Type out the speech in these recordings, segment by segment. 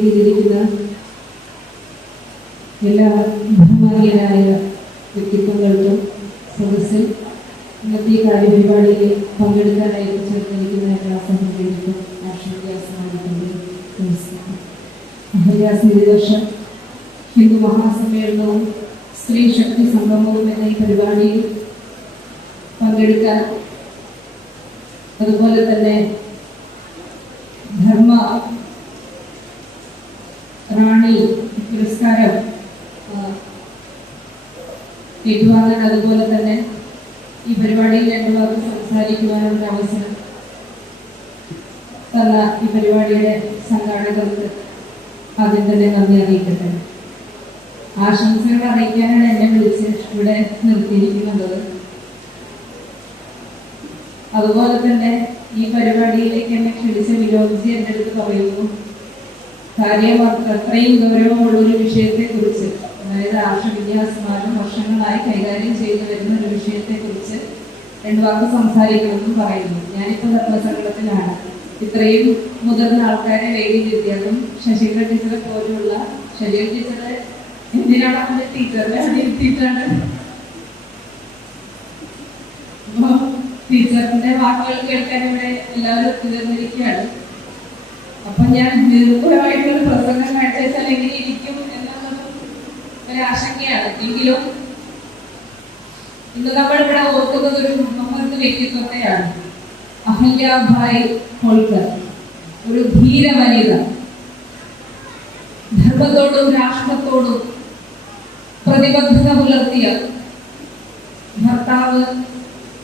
വേദിയിലിരിക്കുന്ന എല്ലാ ബഹുമാനീയരായ വ്യക്തിത്വങ്ങൾക്കും സദസ്സിൽ ഇന്നത്തെ ഈ കാര്യപരിപാടിയിൽ പങ്കെടുക്കാനായി ചേർന്നിരിക്കുന്ന എല്ലാ സഹോദരികൾക്കും രാഷ്ട്രീയസമാജത്തിന്റെ നമസ്കാരം. ഹിന്ദു മഹാസമ്മേളനവും സ്ത്രീ ശക്തി സംഗമവും എന്ന ഈ പരിപാടിയിൽ പങ്കെടുക്കാൻ അതുപോലെ തന്നെ ധർമ്മ റാണി പുരസ്കാരം ആ, ഏറ്റുവാങ്ങാൻ അതുപോലെ തന്നെ ഈ പരിപാടിയിൽ രണ്ടു വാക്ക് സംസാരിക്കുവാനുള്ള അവസരം തന്ന ഈ പരിപാടിയുടെ സംഘാടകർക്ക് ആദ്യം തന്നെ നന്ദി അറിയിക്കട്ടെ. ആശംസകൾ അറിയിക്കാനാണ് എന്നെ വിളിച്ച് ഇവിടെ നിർത്തിയിരിക്കുന്നത്. അതുപോലെ തന്നെ ഈ പരിപാടിയിലേക്ക് എന്നെ ക്ഷണിച്ച വിനോദ്ജി എന്റെ അടുത്ത് പറയുന്നു കാര്യം അത്രയും ഗൗരവമുള്ള ഒരു വിഷയത്തെ അതായത് ആർഷവിദ്യാസമാജം വർഷങ്ങളായി കൈകാര്യം ചെയ്തു വരുന്ന ഒരു വിഷയത്തെ കുറിച്ച് രണ്ടു വാക്ക് സംസാരിക്കണമെന്നും പറയുന്നു. ഞാനിപ്പോൾ ധർമ്മസംഘത്തിലാണ് ഇത്രയും മുതിർന്ന ആൾക്കാരെ വേദിയിലെത്തിയതും ശശീന്ദ്ര ടീച്ചറെ പോലെയുള്ള ശശീന്ദ്ര ടീച്ചറെ എന്തിനാണ് അവന്റെ ടീച്ചറിനെ ഇരുത്തിയിട്ടാണ് ടീച്ചറിന്റെ വാക്കുകൾ കേൾക്കാൻ ഇവിടെ എല്ലാവരും ഒത്തുചേർന്നിരിക്കുകയാണ് അപ്പൊ ഞാൻ ദീർഘമായിട്ടുള്ള പ്രസംഗം കാഴ്ചവെച്ചാൽ എങ്ങനെ ഇരിക്കും ഒരു ആശങ്കയാണ് എങ്കിലും ഇന്ന് നമ്മൾ ഇവിടെ ഓർക്കുന്നത് ഒരു മഹത് വ്യക്തിത്വത്തെയാണ് അഹല്യാഭായ് ഹോൾക്കർ. ഒരു ധീര വനിത ധർമ്മത്തോടും രാഷ്ട്രത്തോടും പ്രതിബദ്ധത പുലർത്തിയ ഭർത്താവ്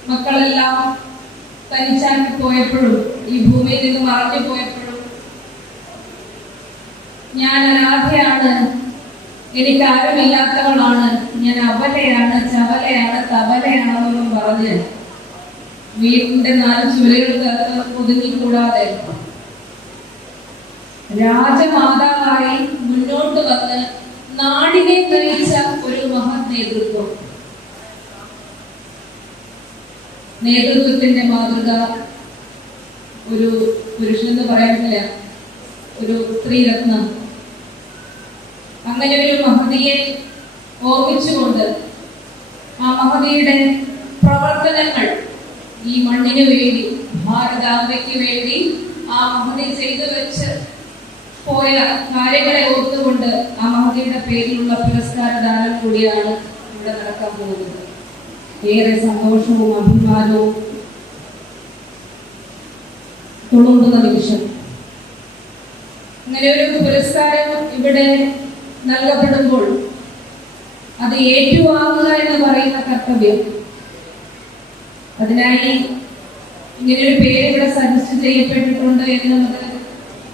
മക്കളെല്ലാം തനിച്ചാക്കി പോയപ്പോഴും ഈ ഭൂമിയിൽ നിന്ന് മറഞ്ഞു പോയപ്പോഴും ഞാൻ അനാഥയാണ് എനിക്ക് ആരുമില്ലാത്തവളാണ് ഞാൻ അവലയാണ് ചവലയാണ് തവലയാണെന്നൊന്നും പറഞ്ഞ് വീടിന്റെ നാല് ചുവരുകൾക്ക് ഒതുങ്ങിക്കൂടാതെ രാജമാതാവായി മുന്നോട്ട് വന്ന് നാടിനെ നയിച്ച ഒരു മഹത് നേതൃത്വം. നേതൃത്വത്തിന്റെ മാതൃക ഒരു പുരുഷനെന്ന് പറയാൻ പറ്റില്ല. ഒരു സ്ത്രീരത്നം. അങ്ങനെ ഒരു മഹതിയെ ഓർമ്മിച്ചുകൊണ്ട് ആ മഹതിയുടെ പ്രവർത്തനങ്ങൾ ഈ മണ്ണിന് വേണ്ടി ഭാരതാംബയ്ക്ക് വേണ്ടി ആ മഹതി ചെയ്തു വെച്ച് പോയ കാര്യങ്ങളെ ഓർത്തുകൊണ്ട് ആ മഹതിയുടെ പേരിലുള്ള പുരസ്കാര ദാനം കൂടിയാണ് ഇവിടെ നടക്കാൻ പോകുന്നത്. ഏറെ സന്തോഷവും അഭിമാനവും തുളുമ്പുന്ന നിമിഷം. അങ്ങനെ ഒരു പുരസ്കാരം ഇവിടെ നൽകപ്പെടുമ്പോൾ അത് ഏറ്റുവാങ്ങുക എന്ന് പറയുന്ന കർത്തവ്യം. അതിനായി ഇങ്ങനെ ഒരു പേര് ഇവിടെ സജസ്റ്റ് ചെയ്യപ്പെട്ടിട്ടുണ്ട് എന്നുള്ളത്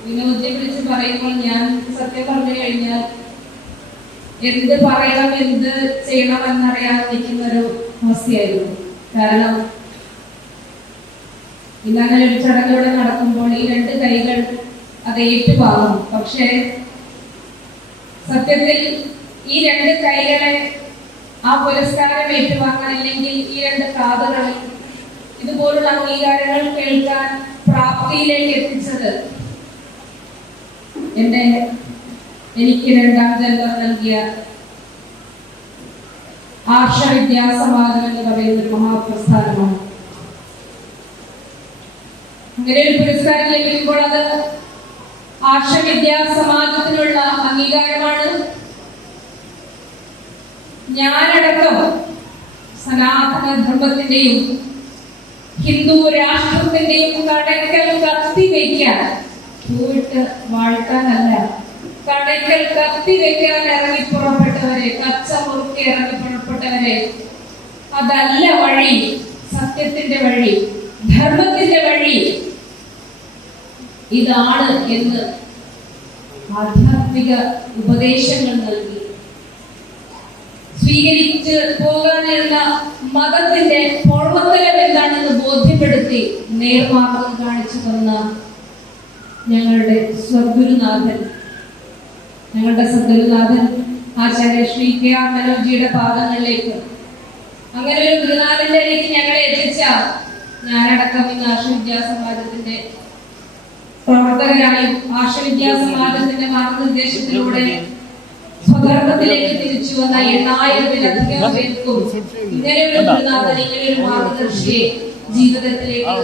വിനോദിനെ വിളിച്ച് പറയുമ്പോൾ ഞാൻ സത്യം പറഞ്ഞു കഴിഞ്ഞാൽ എന്ത് പറയണം എന്ത് ചെയ്യണം എന്നറിയാതെ നിൽക്കുന്ന ഒരു അവസ്ഥയായിരുന്നു. കാരണം ഇന്നങ്ങനെ ഒരു ചടങ്ങ് ഇവിടെ നടക്കുമ്പോൾ ഈ രണ്ട് കൈകൾ അത് ഏറ്റുവാങ്ങും. പക്ഷേ സത്യത്തിൽ ഈ രണ്ട് കൈകളെ ആ പുരസ്കാരം ഏറ്റുവാങ്ങാനില്ലെങ്കിൽ ഈ രണ്ട് കാതുകളിൽ ഇതുപോലുള്ള അംഗീകാരങ്ങൾ കേൾക്കാൻ പ്രാപ്തിയിലേക്ക് എത്തിച്ചത് എന്റെ എനിക്ക് രണ്ടാം ജന്മം നൽകിയ ആർഷ വിദ്യാസമാധം എന്ന് പറയുന്ന ഒരു മഹാപ്രസ്ഥാനമാണ്. അങ്ങനെ ഒരു പുരസ്കാരം ലഭിക്കുമ്പോൾ അത് ആർഷ വിദ്യാസമാജത്തിനുള്ള അംഗീകാരമാണ്. ഞാനടക്കം സനാതന ധർമ്മത്തിന്റെയും ഹിന്ദു രാഷ്ട്രത്തിന്റെയും കടക്കൽ കത്തി വയ്ക്കാൻ പോയിട്ട് വാഴ്ത്താനല്ല. കടക്കൽ കത്തി വെക്കാൻ ഇറങ്ങി പുറപ്പെട്ടവരെ കച്ച മുറുക്കി ഇറങ്ങി പുറപ്പെട്ടവരെ അതല്ല വഴി സത്യത്തിന്റെ വഴി ധർമ്മത്തിന്റെ വഴി. ഇതാണ് എന്ന് ആധ്യാത്മിക ഉപദേശങ്ങൾ നൽകി. സ്വീകരിച്ച് പോകാനിരുന്ന മതത്തിന്റെ പൊള്ളത്തരം എന്താണെന്ന് ബോധ്യപ്പെടുത്തി നേർമാർഗം കാണിച്ചു തന്ന ഞങ്ങളുടെ സ്വഗുരുനാഥൻ ഞങ്ങളുടെ സദ്ഗുരുനാഥൻ ആചാര്യ ശ്രീ കെ ആർ മനോജിയുടെ പാദങ്ങളിലേക്ക്. അങ്ങനെ ഒരു ഗുരുനാഥന്റെ ഞങ്ങളെ എത്തിച്ച ഞാനടക്കം ഇന്ന് ആർഷ വിദ്യാസമാജത്തിന്റെ പ്രവർത്തകരായും ആർഷവിദ്യാ സമാജത്തിന്റെ മാർഗനിർദ്ദേശത്തിലൂടെ സ്വധർമ്മത്തിലേക്ക് തിരിച്ചു വന്ന എണ്ണായിരത്തിലധികം പേർക്കും ഇങ്ങനെയൊരു ഗുരുനാഥൻ ഒരു മാർഗദർശിയെ ജീവിതത്തിലേക്ക്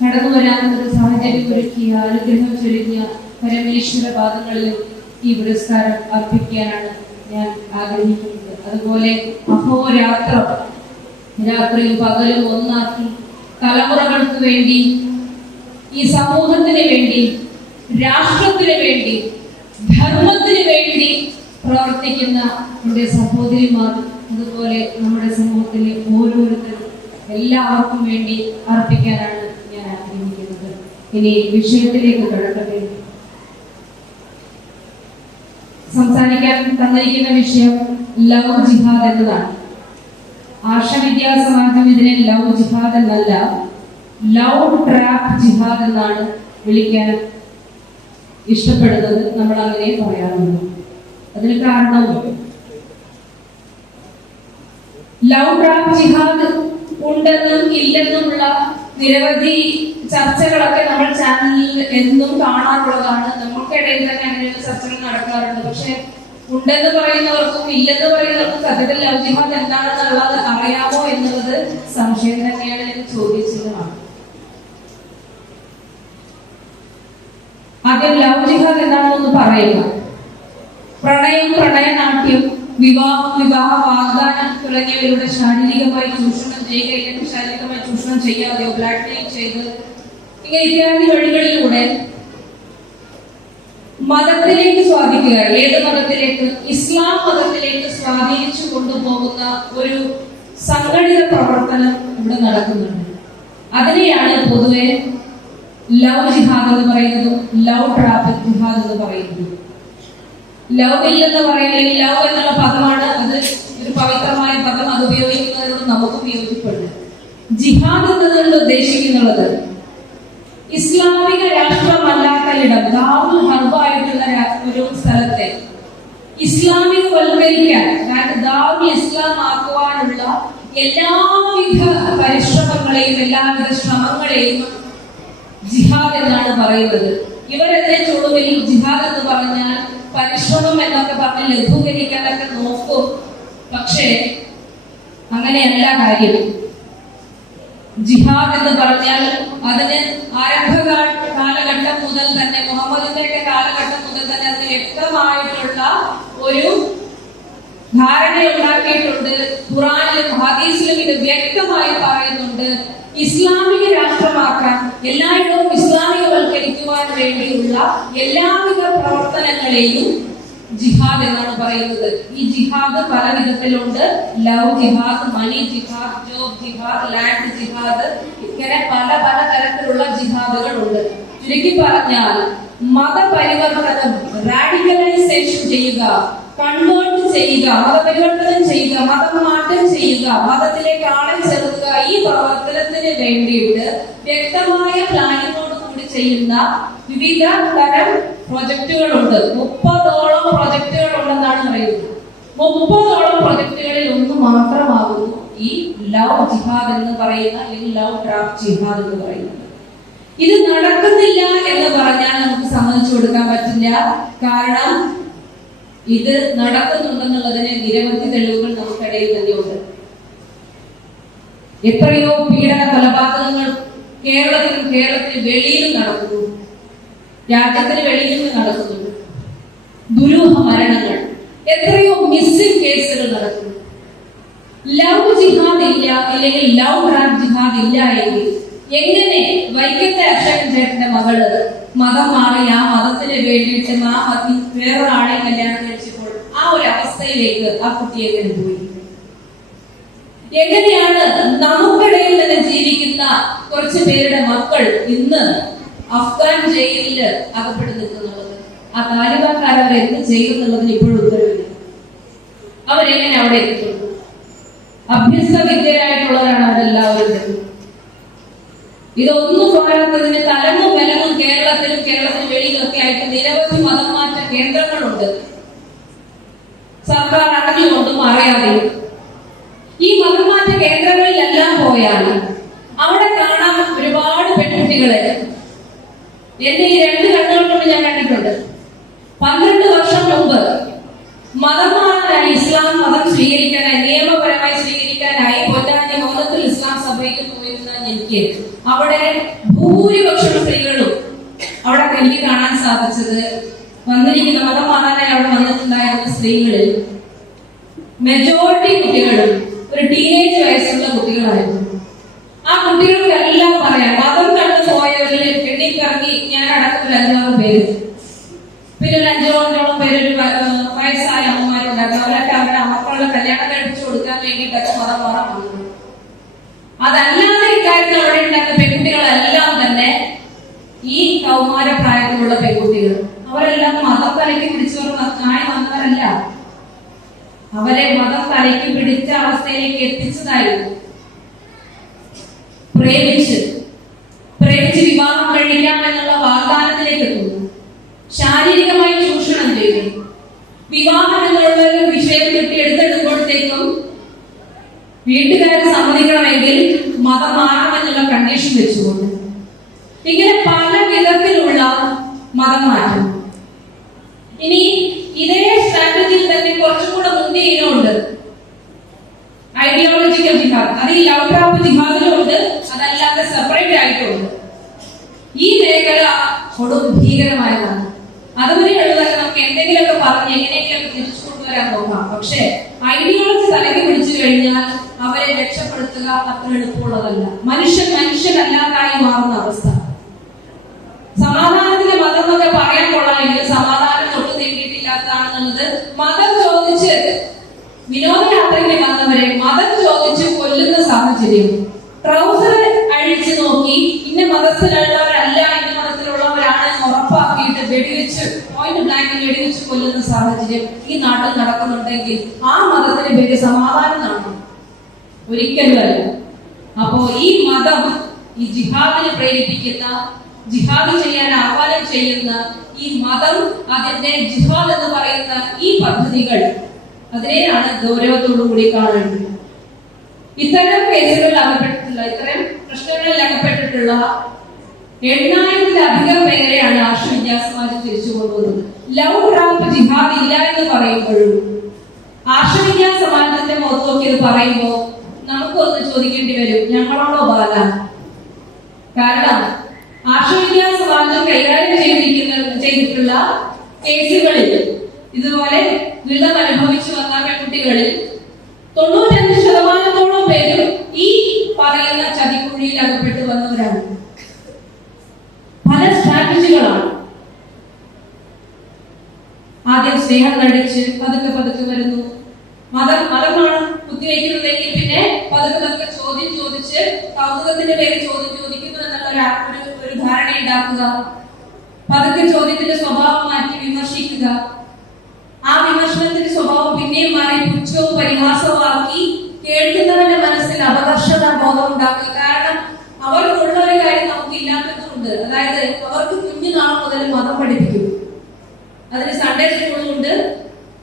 കടന്നു വരാനൊരു സാഹചര്യം ഒരുക്കിയ അനുഗ്രഹം ചൊരിഞ്ഞ പരമേശ്വര പാദങ്ങളിലും ഈ പുരസ്കാരം അർപ്പിക്കാനാണ് ഞാൻ ആഗ്രഹിക്കുന്നത്. അതുപോലെ അഹോരാത്രം രാത്രിയും പകലും ഒന്നാക്കി തലമുറകൾക്ക് വേണ്ടി ഈ സമൂഹത്തിന് വേണ്ടി രാഷ്ട്രത്തിന് വേണ്ടി ധർമ്മത്തിന് വേണ്ടി പ്രവർത്തിക്കുന്ന നമ്മുടെ സഹോദരിമാർ അതുപോലെ നമ്മുടെ സമൂഹത്തിലെ ഓരോരുത്തരും എല്ലാവർക്കും വേണ്ടി അർപ്പിക്കാനാണ് ഞാൻ ആഗ്രഹിക്കുന്നത്. ഇനി വിഷയത്തിലേക്ക് കടക്കട്ടെ. സംസാരിക്കാൻ തന്നിരിക്കുന്ന വിഷയം ലവ് ജിഹാദ് എന്നതാണ്. ആർഷ സമാജം ഇതിനെ ലവ് ജിഹാദ് എന്നല്ല ലവ് ട്രാപ്പ് ജിഹാദ് എന്നാണ് വിളിക്കാൻ ഇഷ്ടപ്പെടുന്നത് നമ്മൾ അങ്ങനെ പറയാറുണ്ട്. അതിന് കാരണം ലവ് ട്രാപ്പ് ജിഹാദ് ഉണ്ടെന്നും ഇല്ലെന്നുമുള്ള നിരവധി ചർച്ചകളൊക്കെ നമ്മൾ ചാനലിൽ എന്നും കാണാറുള്ളതാണ്. നമുക്കിടയിൽ തന്നെ അങ്ങനെയുള്ള ചർച്ചകൾ നടക്കാറുണ്ട്. പക്ഷെ ഉണ്ടെന്ന് പറയുന്നവർക്കും ഇല്ലെന്ന് പറയുന്നവർക്കും സത്യത്തിൽ ലവ് ജിഹാദ് എന്താണെന്നുള്ളത് അറിയാമോ എന്നുള്ളത് സംശയം തന്നെയാണ് ഞാൻ ആദ്യം ലവ് ജിഹാദ് എന്താണെന്നൊന്ന് പറയുക പ്രണയം പ്രണയനാട്യം വിവാഹം വിവാഹ വാഗ്ദാനം തുടങ്ങിയവരുടെ ശാരീരികമായി ചൂഷണം ചെയ്യുക ഇല്ലെങ്കിൽ ശാരീരികമായി ചൂഷണം ചെയ്യാതെയോ ബ്ലാക്ക് മെയിൽ ചെയ്ത് ഇങ്ങനെ ഇത്യാദി വഴികളിലൂടെ മതത്തിലേക്ക് സ്വാധീനിക്കുക ഏത് മതത്തിലേക്ക്? ഇസ്ലാം മതത്തിലേക്ക് സ്വാധീനിച്ചു കൊണ്ടുപോകുന്ന ഒരു സംഘടിത പ്രവർത്തനം ഇവിടെ നടക്കുന്നുണ്ട്. അതിനെയാണ് പൊതുവെ ലവ് ജിഹാദ് എന്ന് പറയുന്നതും ലവ് ട്രാപ്പ് ജിഹാദ് എന്ന് പറയുന്നതും ലവ് ഇല്ലെന്ന് പറയുന്നത് ലവ് എന്നുള്ള പദമാണ്. അത് ഒരു പവിത്രമായ പദം. അത് ഉപയോഗിക്കുന്നതിനോട് നമുക്ക് വിയോജിപ്പുണ്ട് ജിഹാദ് എന്നതുകൊണ്ട് ഉദ്ദേശിക്കുന്നുള്ളത് ഇസ്ലാമിക രാഷ്ട്രമല്ലാത്ത ഇടം ദാറുൽ ഹർബായിട്ടുള്ള ഒരു സ്ഥലത്തെ ഇസ്ലാമിക വൽക്കരിക്കാൻ അതായത് ഇസ്ലാം ആക്കുവാനുള്ള എല്ലാവിധ പരിശ്രമങ്ങളെയും എല്ലാവിധ ശ്രമങ്ങളെയും ജിഹാദ് എന്നാണ് പറയുന്നത്. ഇവരെതിരെ ചുളുവിൽ ജിഹാദ് എന്ന് പറഞ്ഞാൽ പരിശ്രമം എന്നൊക്കെ പറഞ്ഞ് ലഘൂകരിക്കാനൊക്കെ നോക്കും. പക്ഷേ അങ്ങനെയല്ല കാര്യം. ജിഹാദ് എന്ന് പറഞ്ഞാൽ അതിന് ആരംഭ കാലഘട്ടം മുതൽ തന്നെ മുഹമ്മദിന്റെ കാലഘട്ടം മുതൽ തന്നെ അതിന് വ്യക്തമായിട്ടുള്ള ഒരു ധാരണ ഉണ്ടാക്കിയിട്ടുണ്ട് ഖുറാനിലും ഹദീസിലും ഇത് വ്യക്തമായി പറയുന്നുണ്ട്. ഇസ്ലാമിക രാഷ്ട്രമാക്കാൻ എല്ലായിടവും ഇസ്ലാമികവൽക്കരിക്കുവാൻ വേണ്ടിയുള്ള എല്ലാവിധ പ്രവർത്തനങ്ങളെയും ജിഹാദ് എന്നാണ് പറയുന്നത്. ഈ ജിഹാദ് പല വിധത്തിലുണ്ട്. ലവ് ജിഹാദ് മണി ജിഹാദ് ജോബ് ജിഹാദ് ലാൻഡ് ജിഹാദ് ഇങ്ങനെ പല പല തരത്തിലുള്ള ജിഹാദുകൾ ഉണ്ട് ചുരുക്കി പറഞ്ഞാൽ മതപരിവർത്തനം റാഡിക്കലൈസേഷൻ ചെയ്യുക കൺവേർട്ട് ചെയ്യുക മതപരിവർത്തനം ചെയ്യുക മതം മാറ്റം ചെയ്യുക മതത്തിലേക്ക് ആളെ ചേർക്കുക ഈ പ്രവർത്തനത്തിന് വേണ്ടിയിട്ട് വ്യക്തമായ പ്ലാനിങ്ങോട് കൂടി ചെയ്യുന്ന വിവിധ തരം പ്രൊജക്ടുകളുണ്ട്. മുപ്പതോളം പ്രൊജക്ടുകൾ ഉണ്ടെന്നാണ് പറയുന്നത്. മുപ്പതോളം പ്രൊജക്ടുകളിൽ ഒന്ന് മാത്രമാകുന്നു ഈ ലവ് ജിഹാദ് എന്ന് പറയുന്ന അല്ലെങ്കിൽ ലവ് ക്രാഫ്റ്റ് ജിഹാദ് എന്ന് പറയുന്നത്. ഇത് നടക്കുന്നില്ല എന്ന് പറഞ്ഞാൽ നമുക്ക് സമ്മതിച്ചു കൊടുക്കാൻ പറ്റില്ല. കാരണം ഇത് നടക്കുന്നുണ്ടെന്നുള്ളതിന് നിരവധി തെളിവുകൾ നമുക്കിടയിൽ തന്നെയുണ്ട്. എത്രയോ പീഡന കൊലപാതകങ്ങൾ കേരളത്തിലും കേരളത്തിന് വെളിയിലും നടക്കുന്നു. രാജ്യത്തിന് നിന്ന് നടക്കുന്നുണ്ട് ദുരൂഹ മരണങ്ങൾ. എത്രയോ മിസ്സിംഗ് കേസുകൾ നടക്കുന്നു. ലവ് ജിഹാദ് ഇല്ല അല്ലെങ്കിൽ ലവ് റാപ്പ് ജിഹാദ് ഇല്ല എങ്കിൽ എങ്ങനെ വൈക്കത്തെ അക്ഷരൻ ചേട്ടന്റെ മകൾ മതം മാറി ആ മതത്തിന് വേണ്ടിയിട്ട് ആ മതി വേറൊരാളെ കല്യാണം കഴിച്ചപ്പോൾ ആ ഒരു അവസ്ഥയിലേക്ക് ആ കുട്ടിയെ കൊണ്ടുപോയി പോയി. എങ്ങനെയാണ് നമുക്കിടയിൽ തന്നെ ജീവിക്കുന്ന കുറച്ച് പേരുടെ മക്കൾ ഇന്ന് അഫ്ഗാൻ ജയിലിൽ അകപ്പെട്ടു നിൽക്കുന്നുള്ളത് ആ താലിബാൻകാർ അവർ എന്ത് ചെയ്യുന്നുള്ളതിന് ഇപ്പോഴും ഉത്തരവില്ല. അവരെങ്ങനെ അവിടെ എത്തുന്നു അഭ്യസ്ത വിദ്യരായിട്ടുള്ളവരാണ് അവരെല്ലാവരും. ഇതൊന്നും പോരാത്തതിന് തലങ്ങും വിലങ്ങും കേരളത്തിലും കേരളത്തിന് വെളിയിലൊക്കെ ആയിട്ട് നിരവധി മതമാറ്റ കേന്ദ്രങ്ങളുണ്ട്. സർക്കാർ അറിഞ്ഞുകൊണ്ടും അറിയാതെ ഈ മതമാറ്റ കേന്ദ്രങ്ങളിലെല്ലാം പോയാൽ അവിടെ കാണാൻ ഒരുപാട് പെൺകുട്ടികളെ. എന്റെ ഈ രണ്ട് കണ്ണുകൾ കൊണ്ട് ഞാൻ കണ്ടിട്ടുണ്ട്. പന്ത്രണ്ട് വർഷം മുമ്പ് മതം മാറാനായി ഇസ്ലാം മതം സ്വീകരിക്കാനായി നിയമപരമായി എനിക്ക്. അവിടെ ഭൂരിപക്ഷം സ്ത്രീകളും അവിടെ എനിക്ക് കാണാൻ സാധിച്ചത് വന്നിരിക്കുന്ന മതം മാറാനായി അവിടെ വന്നിട്ടുണ്ടായിരുന്ന സ്ത്രീകളിൽ മെജോറിറ്റി കുട്ടികളും ഒരു ടീനേജ് വയസ്സുള്ള കുട്ടികളായിരുന്നു. ആ കുട്ടികൾക്കെല്ലാം പറയാം മതം കണ്ടു പോയവരിൽ എണ്ണിക്കറങ്ങി ഞാൻ അടക്കം ഒരു അഞ്ചാറ് പേര്. പിന്നെ ഒരു അഞ്ചോളം പേര് ഒരു വയസ്സായ അമ്മമാരുണ്ടായിരുന്നു. അവരൊക്കെ അവരുടെ മക്കളുടെ കല്യാണം കഴിപ്പിച്ചു കൊടുക്കാൻ വേണ്ടിയിട്ടൊക്കെ മതം മാറാൻ വന്നു. അതല്ലാതെ ഇക്കാര്യത്തിൽ അവിടെ ഉണ്ടായിരുന്ന പെൺകുട്ടികളെല്ലാം തന്നെ ഈ കൗമാര പ്രായത്തിലുള്ള പെൺകുട്ടികൾ അവരെല്ലാം മതം തലയ്ക്ക് പിടിച്ചവർ വന്നവരല്ല. അവരെ മതം തലയ്ക്ക് പിടിച്ച അവസ്ഥയിലേക്ക് എത്തിച്ചതായിരുന്നു പ്രേമിച്ച് പ്രേമിച്ച് വിവാഹം കഴിക്കാം എന്നുള്ള വാഗ്ദാനത്തിലേക്ക് എത്തുന്നു. ശാരീരികമായി ചൂഷണം ചെയ്തു. വിവാഹം എന്നുള്ള വിഷയം കിട്ടി എടുത്തെടുക്കുമ്പോഴത്തേക്കും വീട്ടുകാരെ സമ്മതിക്കണമെങ്കിൽ മതം മാറണമെന്നുള്ള കണ്ടീഷൻ വെച്ചുകൊണ്ട് ഇങ്ങനെ പല വിധത്തിലുള്ള മതം മാറ്റം ഇനി ഇതേ സ്ട്രാറ്റജിയിൽ തന്നെ കുറച്ചും കൂടെ മുന്നേ ഇനമുണ്ട് ഐഡിയോളജിക്കൽ ജിഹാദ് അത് ഈ ലവ് ട്രാപ്പ് ജിഹാദിലും ഉണ്ട് അതല്ലാതെ സെപ്പറേറ്റ് ആയിട്ടുണ്ട് ഈ മേഖല കൊടും ഭീകരമായതാണ് അതുവരെയുള്ളതൊക്കെ നമുക്ക് എന്തെങ്കിലുമൊക്കെ പറഞ്ഞ് എങ്ങനെയെങ്കിലുമൊക്കെ തിരിച്ചു കൊണ്ടുവരാൻ നോക്കാം പക്ഷേ ഐഡിയോളജി തലയ്ക്ക് പിടിച്ചു കഴിഞ്ഞാൽ അവരെ രക്ഷപ്പെടുത്തുക അത്ര എളുപ്പമുള്ളതല്ല. മനുഷ്യൻ മനുഷ്യനല്ലാതായി മാറുന്ന അവസ്ഥ. സമാധാനത്തിന്റെ മതം എന്നൊക്കെ പറയാൻ കൊള്ളാമെങ്കിൽ സമാധാനം തൊട്ട് നേടിയിട്ടില്ലാത്തതാണെന്നുള്ളത് മതം ചോദിച്ച് വിനോദയാത്രയ്ക്ക് വന്നവരെ മതം ചോദിച്ച് കൊല്ലുന്ന സാഹചര്യം. ട്രൗസർ അഴിച്ചു നോക്കി ഇന്ന മതത്തിലുള്ളവരല്ല ഇന്ന മതത്തിലുള്ളവരാണ് ഉറപ്പാക്കിയിട്ട് വെടിവെച്ച് പോയിന്റ് ബ്ലാങ്കിൽ വെടിവെച്ച് കൊല്ലുന്ന സാഹചര്യം ഈ നാട്ടിൽ നടക്കുന്നുണ്ടെങ്കിൽ ആ മതത്തിന് പേര് സമാധാനം എന്നാണ് ഒരിക്കലും അപ്പോ ഈ മതം ഈ ജിഹാദിനെ പ്രേരിപ്പിക്കുന്ന ജിഹാദ് ചെയ്യാൻ ആഹ്വാനം ചെയ്യുന്ന ഈ മതം അതിന്റെ ജിഹാദ് എന്ന് പറയുന്ന ഈ പദ്ധതികൾ അതിനെയാണ് ഗൗരവത്തോടു കൂടി കാണേണ്ടത്. ഇത്തരം കേസുകളിൽ അകപ്പെട്ടിട്ടുള്ള ഇത്തരം പ്രശ്നങ്ങളിൽ അകപ്പെട്ടിട്ടുള്ള എണ്ണായിരത്തിലധികം പേരെയാണ് ആർഷവിദ്യാ സമാജം തിരിച്ചു കൊണ്ടുവന്നത്. ലവ് ട്രാപ്പ് ജിഹാദ് ഇല്ല എന്ന് പറയുമ്പോഴും ആർഷവിദ്യാ സമാജത്തിന്റെ മുഖത്ത് നോക്കി ഇത് പറയുമ്പോ നമുക്കൊന്ന് ചോദിക്കേണ്ടി വരും. ഞങ്ങളോടോ ബാല? കാരണം ആർഷവിദ്യാ സമാജം കൈകാര്യം ചെയ്തിരിക്കുന്ന ചെയ്തിട്ടുള്ള കേസുകളിൽ ഇതുപോലെ ദുരിതം അനുഭവിച്ചു വന്ന പെൺകുട്ടികളിൽ തൊണ്ണൂറ്റഞ്ച് ശതമാനത്തോളം പേരും ഈ പറയുന്ന ചതിക്കുഴിയിൽ അകപ്പെട്ടു വന്നവരാണ്. പല സ്ട്രാറ്റജികളാണ്. ആദ്യം സ്നേഹം കഴിച്ച് പതുക്കെ പതുക്കെ വരുന്നു. മതം മതമാണ് കുത്തിവെക്കുന്നതെങ്കിൽ പതുക്കെ ചോദ്യം ചോദിച്ച് കൗതുകത്തിന്റെ പേര് ചോദ്യം ചോദിക്കുന്നു എന്നുള്ള ഒരു ധാരണ ഉണ്ടാക്കുക. പതുക്കെ ചോദ്യത്തിന്റെ സ്വഭാവം മാറ്റി വിമർശിക്കുക. ആ വിമർശനത്തിന്റെ സ്വഭാവം പിന്നെയും മാറി പുച്ഛവും പരിഹാസവും ആക്കി കേൾക്കുന്നവന്റെ മനസ്സിൽ അപകർഷത ബോധം ഉണ്ടാക്കുക. കാരണം അവർക്കുള്ള ഒരു കാര്യം നമുക്ക് ഇല്ലാത്തതുണ്ട് അതായത് അവർക്ക് കുഞ്ഞുനാൾ മുതൽ മതം പഠിപ്പിക്കും അതിന് സൺഡേ സ്കൂളുണ്ട്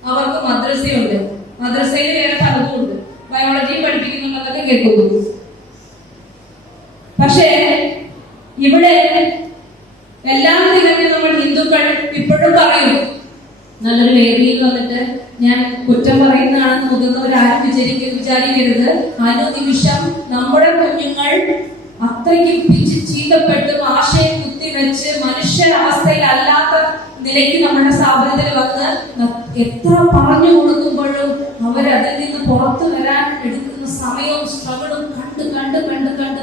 അവർക്ക് മദ്രസയുണ്ട്. മദ്രസയിൽ വേറെ പലതുമുണ്ട് ബയോളജി പഠിപ്പിക്കുന്നുള്ളതൊക്കെ കേൾക്കുന്നു. പക്ഷേ ഇവിടെ എല്ലാ തികഞ്ഞ് നമ്മൾ ഹിന്ദുക്കൾ ഇപ്പോഴും പറയും. നല്ലൊരു വേദിയിൽ വന്നിട്ട് ഞാൻ കുറ്റം പറയുന്നതാണെന്ന് മുതിർന്നവരാരും വിചാരിക്ക വിചാരിക്കരുത്. അനുനിമിഷം നമ്മുടെ കുഞ്ഞുങ്ങൾ അത്രയ്ക്കും പിച്ച് ചീത്തപ്പെട്ടും ആശയം കുത്തിവെച്ച് മനുഷ്യരവസ്ഥയിലല്ലാത്ത നിലയ്ക്ക് നമ്മുടെ സ്ഥാപനത്തിൽ വന്ന് എത്ര പറഞ്ഞു കൊടുക്കുമ്പോഴും അവരതിൽ നിന്ന് പുറത്തു വരാൻ എടുക്കുന്ന സമയവും സ്ട്രഗിളും കണ്ട് കണ്ട് കണ്ട് കണ്ട്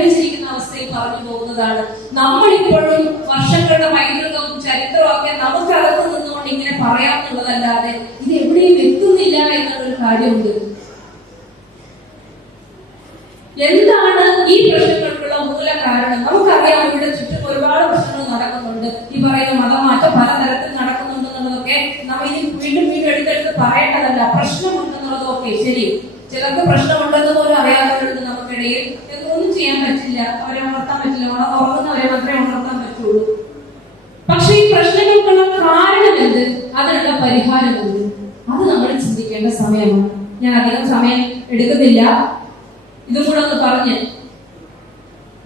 മനസ്സ് അവസ്ഥയിൽ പറഞ്ഞു പോകുന്നതാണ്. നമ്മൾ ഇപ്പോഴും വർഷങ്ങളുടെ പൈതൃകവും ചരിത്രവും ഒക്കെ നമുക്കകത്ത് നിന്നുകൊണ്ട് ഇങ്ങനെ പറയാമെന്നുള്ളതല്ലാതെ ഇത് എവിടെയും എത്തുന്നില്ല എന്നുള്ളൊരു കാര്യമുണ്ട്. എന്താണ് ഈ പ്രശ്നങ്ങൾക്കുള്ള മൂല കാരണം? നമുക്കറിയാം ഇവിടെ ചുറ്റും ഒരുപാട് പ്രശ്നങ്ങൾ നടക്കുന്നുണ്ട്. ഈ പറയുന്ന മതമാറ്റം പലതരത്തിൽ നടക്കുന്നുണ്ടെന്നുള്ളതൊക്കെ നമ്മൾ ഇനി വീണ്ടും വീണ്ടും എടുത്തെടുത്ത് പറയേണ്ടതല്ല. പ്രശ്നമുണ്ടെന്നുള്ളതൊക്കെ ശരി. ചിലർക്ക് പ്രശ്നമുണ്ടെന്ന് പോലും അറിയാത്തവരുണ്ട് നമുക്കിടയിൽ ഒന്നും ചെയ്യാൻ പറ്റില്ല അവരെ ഉണർത്താൻ പറ്റില്ല ഉണ- ഉറങ്ങുന്നവരെ മാത്രമേ ഉണർത്താൻ പറ്റുള്ളൂ പക്ഷെ ഈ പ്രശ്നങ്ങൾക്കുള്ള കാരണം എന്ത് അതിനുള്ള പരിഹാരം എന്ത് അത് നമ്മൾ ചിന്തിക്കേണ്ട സമയമാണ്. ഞാൻ അധികം സമയം എടുക്കുന്നില്ല. ഇതും കൂടെ ഒന്ന് പറഞ്ഞ്.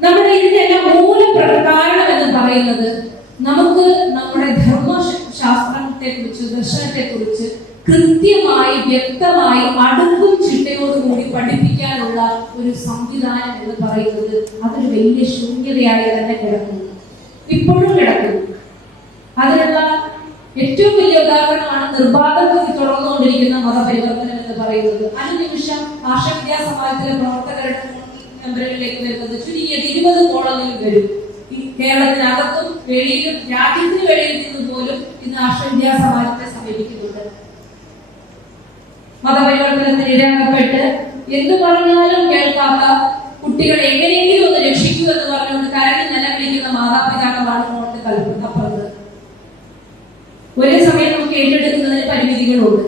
നമ്മുടെ ഇതിന്റെ എല്ലാം മൂല കാരണം എന്ന് പറയുന്നത് നമുക്ക് നമ്മുടെ ധർമ്മശാസ്ത്രത്തെ കുറിച്ച് ദർശനത്തെ കുറിച്ച് കൃത്യമായി വ്യക്തമായി അടുക്കും ചിട്ടയോടുകൂടി പഠിപ്പിക്കാനുള്ള ഒരു സംവിധാനം എന്ന് പറയുന്നത് അതൊരു വലിയ ശൂന്യതയായി തന്നെ കിടക്കുന്നു. ഇപ്പോഴും കിടക്കുന്നു. അതിനുള്ള ഏറ്റവും വലിയ ഉദാഹരണമാണ് നിർബാധത്തിൽ തുടർന്നുകൊണ്ടിരിക്കുന്ന മതപരിവർത്തനം എന്ന് പറയുന്നത്. അനുനിമിഷം ഭാഷ സമാജത്തിലെ പ്രവർത്തകരുടെ നമ്പറുകളിലേക്ക് വരുന്നത് ചുരുങ്ങിയത് ഇരുപത് കോളങ്ങളിൽ വരും. കേരളത്തിനകത്തും വെളിയിലും രാജ്യത്തിന് വെളിയിൽ നിന്ന് പോലും ഇന്ന് ആർഷവിദ്യാ സമാജത്തെ സമീപിക്കുന്നുണ്ട്. മതപരിവർത്തനത്തിന് ഇടയാക്കപ്പെട്ട് എന്ത് പറഞ്ഞാലും കേൾക്കാത്ത കുട്ടികൾ എങ്ങനെയെങ്കിലും ഒന്ന് രക്ഷിക്കൂ എന്ന് പറഞ്ഞുകൊണ്ട് കരഞ്ഞ് നിലവിളിക്കുന്ന മാതാപിതാക്കളാണ് ഫോണിൽ കൽപ്പനപ്പുറത്ത് ഒരേ സമയം നമുക്ക് ഏറ്റെടുക്കുന്നതിന് പരിമിതികളുണ്ട്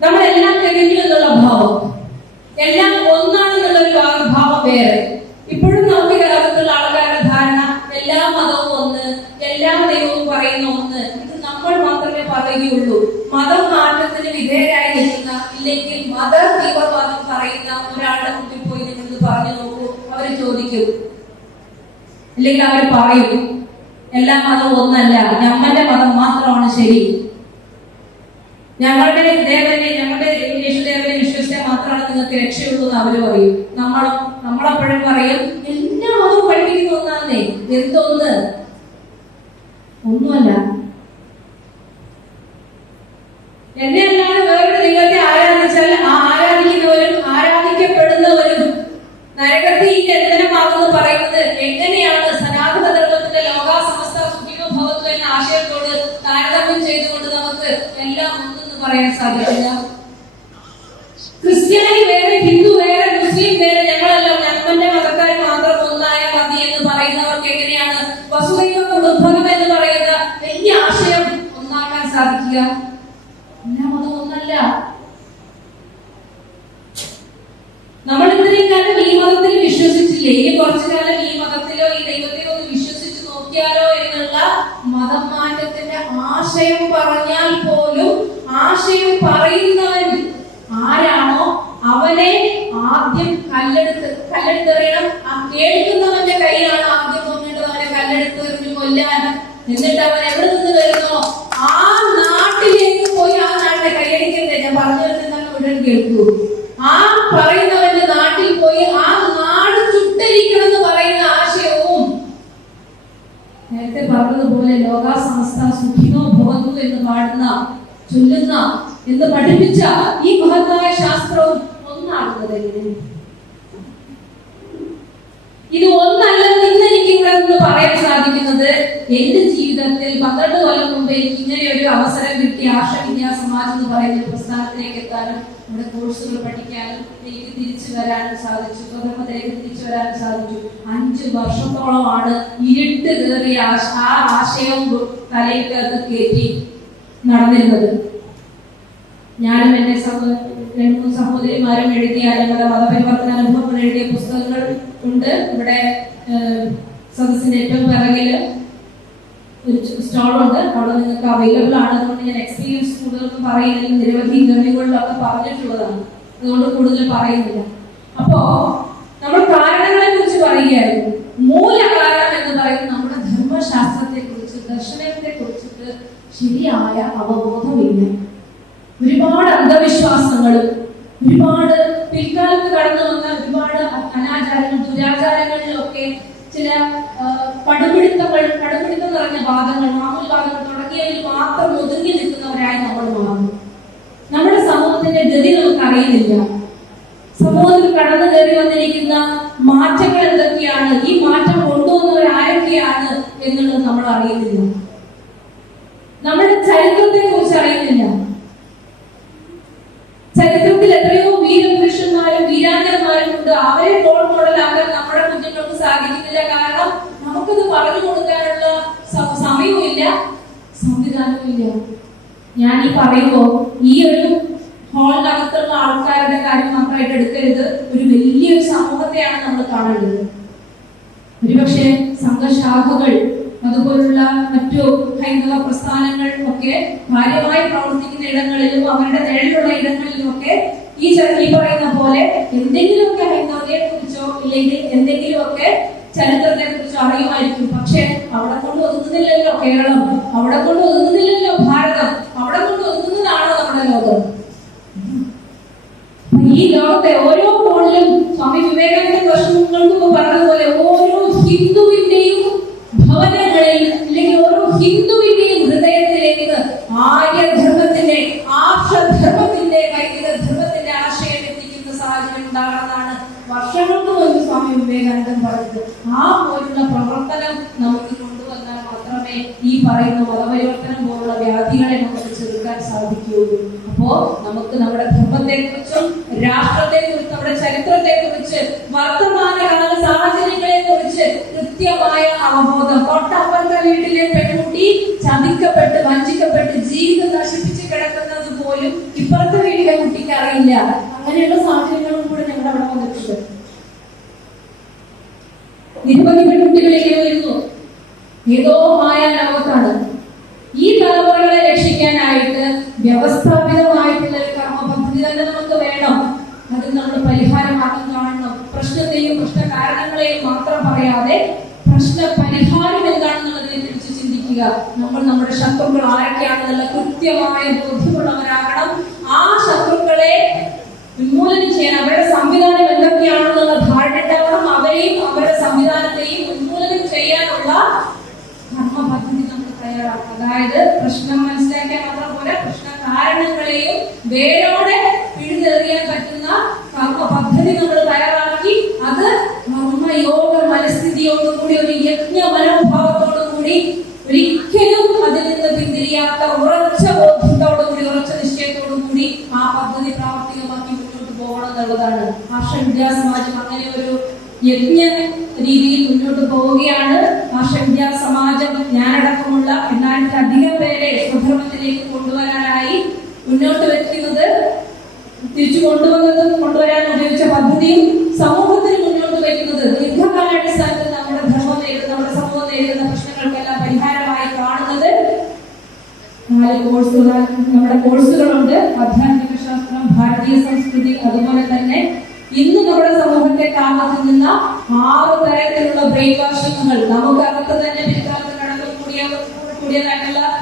നമ്മളെല്ലാം തികഞ്ഞു എന്നുള്ള ഭാവം എല്ലാം ഒന്നാണെന്നുള്ള ഒരു ഭാ- ഭാവം വേറെ ഇപ്പോഴും നമുക്ക് കേരളത്തിലുള്ള ആൾക്കാരുടെ ധാരണ എല്ലാ മതവും ഒന്ന് എല്ലാ ദൈവവും പറയുന്ന ഒന്ന് ഇത് നമ്മൾ മാത്രമേ പറയുകയുള്ളൂ മതം മാറ്റത്തിന് വിധേയരായി നിൽക്കുന്ന ഇല്ലെങ്കിൽ മത തീവ്രവാദം പറയുന്ന ഒരാളുടെ മുമ്പിൽ പോയി നിങ്ങൾ ഇത് പറഞ്ഞു നോക്കൂ അവർ ചോദിക്കും അല്ലെങ്കിൽ അവർ പറയും എല്ലാ മതവും ഒന്നല്ല ഞമ്മന്റെ മതം മാത്രമാണ് ശരി. ഞങ്ങളുടെ ദേവനെ ഞങ്ങളുടെ യേശുദേവനെ വിശ്വസിച്ചാൽ മാത്രമാണ് നിങ്ങൾക്ക് രക്ഷയുള്ളൂ എന്ന് അവർ പറയും. നമ്മൾ നമ്മളപ്പോഴും പറയും എല്ലാ മതവും പഠിപ്പിക്കുന്ന ഒന്നാന്നേ എന്തൊന്ന്? ഒന്നുമല്ല. എന്നെ അല്ലാതെ പറയാൻ സാധിക്കില്ല. ക്രിസ്ത്യാനി വേറെ ഹിന്ദു വേറെ മുസ്ലിം വേറെ ഞങ്ങളെല്ലാം ഞങ്ങളുടെ മതക്കാർ മാത്രം ഒന്നായ മതി എന്ന് പറയുന്നവർക്ക് എങ്ങനെയാണ് വസുദൈവ കുടുംബം എന്ന് പറയുന്ന വലിയ ആശയം ഒന്നാക്കാൻ സാധിക്കുക? എല്ലാ മതവും ഒന്നല്ല. നമ്മൾ ഇത്രയും കാലം ഈ മതത്തിൽ വിശ്വസിച്ചില്ലേ? ഇനി കുറച്ചു കാലം ഈ മതത്തിലോ ഈ ദൈവത്തിലോ ഒന്ന് വിശ്വസിച്ച് നോക്കിയാലോ എന്നുള്ള മതം മാറ്റത്തിന്റെ ആശയം പറഞ്ഞാൽ പോലും ആശയം പറയുന്നവൻ ആരാണോ അവനെ ആദ്യം കല്ലെടുത്ത് കല്ലെടുത്തെറിയണം. ആ കേൾക്കുന്നവന്റെ കയ്യിലാണ് ആദ്യം തോന്നേണ്ടത് അവനെ കല്ലെടുത്തെറിഞ്ഞു കൊല്ലാൻ എന്നിട്ട് അവൻ എവിടെ നിന്ന് വരുന്നോ? ആ നാട്ടിലേക്ക് പോയി ആ നാട്ടിലെ കൈയടിക്കണ്ടേ ഞാൻ പറഞ്ഞു തരുന്ന ഉടൻ കേൾക്കൂ. ആ പറയുന്നവന്റെ നാട്ടിൽ പോയി ആ നാട് ചുട്ടരിക്കണം എന്ന് പറയുന്ന ആശയവും നേരത്തെ പറഞ്ഞതുപോലെ ലോകാ ലോകാസമസ്ത സുഖിനോ ഭവന്തു എന്ന് പാടുന്ന ചൊല്ലുന്ന എന്ന് പഠിപ്പിച്ച ഈ മഹത്തായ ശാസ്ത്രവും ഒന്നാകുന്നത് ഇത് ഒന്നല്ലെന്ന് എനിക്ക് ഇവിടെ നിന്ന് പറയാൻ സാധിക്കുന്നത് എന്റെ ജീവിതത്തിൽ പന്ത്രണ്ട് കൊല്ലം മുമ്പ് എനിക്ക് ഇങ്ങനെ ഒരു അവസരം കിട്ടി ആശ സമാജം എന്ന് പറയുന്ന പ്രസ്ഥാനത്തിലേക്ക് എത്താനും നമ്മുടെ കോഴ്സുകൾ പഠിക്കാനും എനിക്ക് തിരിച്ചു വരാനും സാധിച്ചു സ്വതന്ത്രത്തിലേക്ക് തിരിച്ചു വരാനും സാധിച്ചു. അഞ്ച് വർഷത്തോളമാണ് ഇരുട്ട് കയറിയ ആ ആശയവും തലയിൽ കയറ്റി. നടന്നിരുന്നത്. ഞാനും സഹോ- രണ്ട് മൂന്ന് സഹോദരിമാരും എഴുതിയ ഞങ്ങളുടെ മതപരിവർത്തന അനുഭവങ്ങൾ എഴുതിയ പുസ്തകങ്ങൾ ഉണ്ട്. ഇവിടെ സദസ്സിന്റെ ഏറ്റവും പിറകിൽ ഒരു സ്റ്റോളുണ്ട് അവിടെ നിങ്ങൾക്ക് അവൈലബിൾ ആണ്. അതുകൊണ്ട് ഞാൻ എക്സ്പീരിയൻസ് കൂടുതലൊന്നും പറയുന്നില്ല. നിരവധി ഇന്റർവ്യൂകളിലൊക്കെ പറഞ്ഞിട്ടുള്ളതാണ്. അതുകൊണ്ട് കൂടുതൽ പറയുന്നില്ല. അപ്പോ നമ്മൾ കാരണങ്ങളെ കുറിച്ച് പറയുകയായിരുന്നു. മൂല കാരണം എന്ന് പറയുന്നത് നമ്മുടെ ധർമ്മശാസ്ത്രത്തെ കുറിച്ച് ദർശനത്തെ കുറിച്ചിട്ട് ശരിയായ അവബോധമില്ല. ഒരുപാട് അന്ധവിശ്വാസങ്ങളും ഒരുപാട് പിൽക്കാലത്ത് കടന്നു വന്ന ഒരുപാട് അനാചാരങ്ങൾ ദുരാചാരങ്ങളിലൊക്കെ ചില പടുപിടുത്തങ്ങൾ പടുപിടുത്തം നിറഞ്ഞ വാദങ്ങൾ മാമൂൽ വാദങ്ങൾ തുടങ്ങിയതിൽ മാത്രം ഒതുങ്ങി നിൽക്കുന്നവരായി നമ്മൾ മാറുന്നു. നമ്മുടെ സമൂഹത്തിന്റെ ഗതി നമുക്ക് അറിയുന്നില്ല സമൂഹത്തിൽ കടന്നു കയറി വന്നിരിക്കുന്ന മാറ്റങ്ങൾ എന്തൊക്കെയാണ്? ഈ മാറ്റം കൊണ്ടുവന്നവരാരൊക്കെയാണ് എന്നുള്ളത് നമ്മൾ അറിയുന്നില്ല നമ്മുടെ ചരിത്രത്തെ കുറിച്ച് അറിയുന്നില്ല. ചരിത്രത്തിൽ എത്രയോ വീരപുരുഷന്മാരും വീരാംഗന്മാരും ഉണ്ട്. അവരെ റോൾ മോഡലാക്കാൻ നമ്മുടെ കുഞ്ഞുങ്ങൾക്ക് സാധിക്കുന്നില്ല. കാരണം നമുക്കത് പറഞ്ഞു കൊടുക്കാനുള്ള സമയമില്ല സംവിധാനവുമില്ല. ഞാൻ ഈ പറയുമ്പോ ഈ ഒരു ഹോൾ നടത്തുന്ന ആൾക്കാരുടെ കാര്യം മാത്രമായിട്ട് എടുക്കരുത്. ഒരു വലിയൊരു സമൂഹത്തെയാണ് നമ്മൾ കാണേണ്ടത്. ഒരുപക്ഷെ സംഘശാഖകൾ അതുപോലുള്ള മറ്റു ഹൈന്ദവ പ്രസ്ഥാനങ്ങൾ ഒക്കെ കാര്യമായി പ്രവർത്തിക്കുന്ന ഇടങ്ങളിലും അവരുടെ നിഴലുള്ള ഇടങ്ങളിലും ഒക്കെ ഈ ഈ പറയുന്ന പോലെ എന്തെങ്കിലുമൊക്കെ ഹൈന്ദവതയെ കുറിച്ചോ ഇല്ലെങ്കിൽ എന്തെങ്കിലുമൊക്കെ ചരിത്രത്തെ കുറിച്ചോ അറിയുമായിരിക്കും. പക്ഷെ അവിടെ കൊണ്ട് ഒതുങ്ങുന്നില്ലല്ലോ കേരളം. അവിടെ കൊണ്ട് ഒതുങ്ങുന്നില്ലല്ലോ ഭാരതം. അവിടെ കൊണ്ട് ഒതുങ്ങുന്നതാണോ നമ്മുടെ ലോകം. ഈ ലോകത്തെ ഓരോ കോണിലും സ്വാമി വിവേകാനന്ദ വർഷങ്ങൾക്ക് മുമ്പ് പറഞ്ഞതുപോലെ ഓരോ ഹിന്ദുവിന്റെയും ഭവനങ്ങളിൽ അല്ലെങ്കിൽ ഓരോ ഹിന്ദുവിന്റെയും ഹൃദയത്തിലേക്ക് ആര്യധർമ്മത്തിന്റെ ആർഷധർമ്മത്തിന്റെ വൈദിക ധർമ്മത്തിന്റെ ആശയം എത്തിക്കുന്ന സാഹചര്യം ഉണ്ടാകുന്നതാണ് വർഷങ്ങൾക്ക് മുൻപ് സ്വാമി വിവേകാനന്ദൻ പറഞ്ഞത്. ആ പോലുള്ള പ്രവർത്തനം നമുക്ക് കൊണ്ടുവന്നാൽ മാത്രമേ ഈ പറയുന്ന മതപരിവർത്തനം പോലുള്ള വ്യാധികളെ നമുക്ക് ചെറുക്കാൻ സാധിക്കുകയുള്ളൂ. അപ്പോ നമുക്ക് നമ്മുടെ ധർമ്മത്തെ കുറിച്ചും രാഷ്ട്രത്തെ കുറിച്ചും നമ്മുടെ ചരിത്രത്തെ പോലും ഇപ്പുറത്തെ വീട്ടിലെ കുട്ടിക്ക് അറിയില്ല. അങ്ങനെയുള്ള സാഹചര്യങ്ങളും കൂടെ ഞങ്ങൾ അവിടെ വന്നിട്ടുണ്ട്. നിരവധി പെൺകുട്ടികളിലേക്ക് വരുന്നു. ഏതോ ലോകത്താണ് ഈ തലമുറകളെ രക്ഷിക്കാനായിട്ട് വ്യവസ്ഥാപിതമായിട്ടുള്ള ഒരു കർമ്മ പദ്ധതി തന്നെ നമുക്ക് വേണം. അത് നമ്മൾ പരിഹാരമാർഗം കാണണം. പ്രശ്നത്തെയും പ്രശ്ന കാരണങ്ങളെയും മാത്രം പറയാതെ പ്രശ്ന പരിഹാരം കുറിച്ച് നമ്മൾ നമ്മുടെ ശത്രുക്കൾ ആരൊക്കെയാണെന്നുള്ള കൃത്യമായ ബോധ്യമുള്ളവരാകണം ആ ശത്രുക്കളെ ഉന്മൂലനം ചെയ്യാൻ അവരുടെ സംവിധാനം എന്തൊക്കെയാണെന്നുള്ള ധാരണ അവരെയും അവരുടെ സംവിധാനത്തെയും ഉന്മൂലനം ചെയ്യാനുള്ള കർമ്മ പദ്ധതി നമ്മൾ തയ്യാറാക്കും അതായത് പ്രശ്നം മനസ്സിലാക്കിയാൽ മാത്രം പോലെ പ്രശ്ന കാരണങ്ങളെയും വേരോടെ പിഴുതെറിയാൻ പറ്റുന്ന കർമ്മ പദ്ധതി നമ്മൾ തയ്യാറാക്കി. അത് കർമ്മയോഗ മനസ്ഥിതിയോടുകൂടി ആധ്യാത്മിക ശാസ്ത്രം ഭാരതീയ സംസ്കൃതി അതുപോലെ തന്നെ ഇന്ന് നമ്മുടെ സമൂഹത്തെ കാണാതിരുന്ന ആറ് തരത്തിലുള്ള ബ്രെയിൻ വാഷിങ്ങുകൾ നമുക്കകത്ത് തന്നെ പിൽക്കാലത്ത്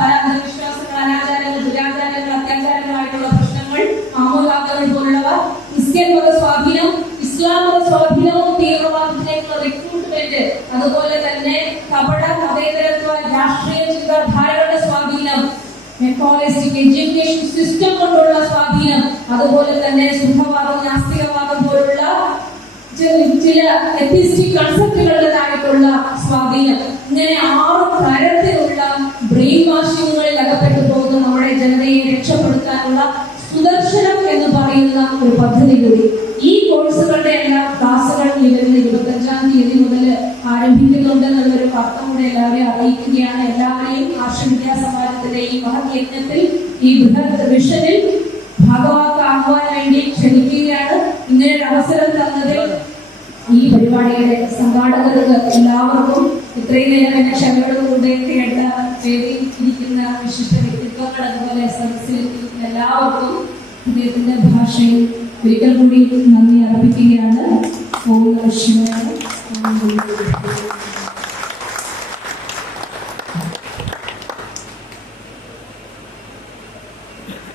പല അന്ധവിശ്വാസങ്ങൾ അനാചാരങ്ങൾ ദുരാചാരങ്ങൾ അത്യാചാരങ്ങളായിട്ടുള്ള പ്രശ്നങ്ങൾ മാമൂലാതകൾ പോലുള്ളവ. ക്രിസ്ത്യൻ മത സ്വാധീനം ഇസ്ലാം മത സ്വാധീനവും തീവ്രവാദത്തിലേക്കുള്ള റിക്രൂട്ട്മെന്റ്. അതുപോലെ തന്നെ കപട എഡ്യൂക്കേഷൻ സിസ്റ്റം കൊണ്ടുള്ള സ്വാധീനം അതുപോലെ തന്നെ സുഖവാദം നാസ്തികവാദം പോലുള്ള ചില എത്തിസ്റ്റിക് കൺസെപ്റ്റുകളുടേതായിട്ടുള്ള സ്വാധീനം. ഇങ്ങനെ ആറ് തരത്തിലുള്ള ബ്രെയിൻ വാഷിങ്ങുകളിൽ അകപ്പെട്ടു പോകുന്ന നമ്മുടെ ജനതയെ രക്ഷപ്പെടുത്താനുള്ള സുദർശനം എന്ന് പറയുന്ന ഒരു പദ്ധതി കൂടി. ഈ കോഴ്സുകളുടെ എല്ലാം ക്ലാസ്സുകൾ നിലവിൽ ഇരുപത്തഞ്ചാം തീയതി മുതൽ ആരംഭിക്കുന്നുണ്ട് എന്നുള്ളൊരു വാർത്ത കൂടെ എല്ലാവരെയും അറിയിക്കുകയാണ്. എല്ലാവരെയും ആർഷ വിദ്യാസമാജത്തിന്റെ ഈ മഹത് യജ്ഞത്തിൽ ഈ ബൃഹത് മിഷനിൽ ഭാഗവാക്കാകുവാൻ വേണ്ടി ക്ഷണിക്കുകയാണ്. ഇങ്ങനെ ഒരു അവസരം തന്നതിൽ ഈ പരിപാടിയുടെ സംഘാടകർക്ക് എല്ലാവർക്കും ഇത്രയും നേരം എന്നെ ക്ഷമയോടുകൂടെ കേട്ട പേരിൽ ഇരിക്കുന്ന വിശിഷ്ട വ്യക്തിത്വങ്ങൾ അതുപോലെ സദസ്സിൽ എല്ലാവർക്കും അദ്ദേഹത്തിന്റെ ഭാഷയിൽ ഒരിക്കൽ കൂടി നന്ദി അർപ്പിക്കുകയാണ്. ഓം നമഃ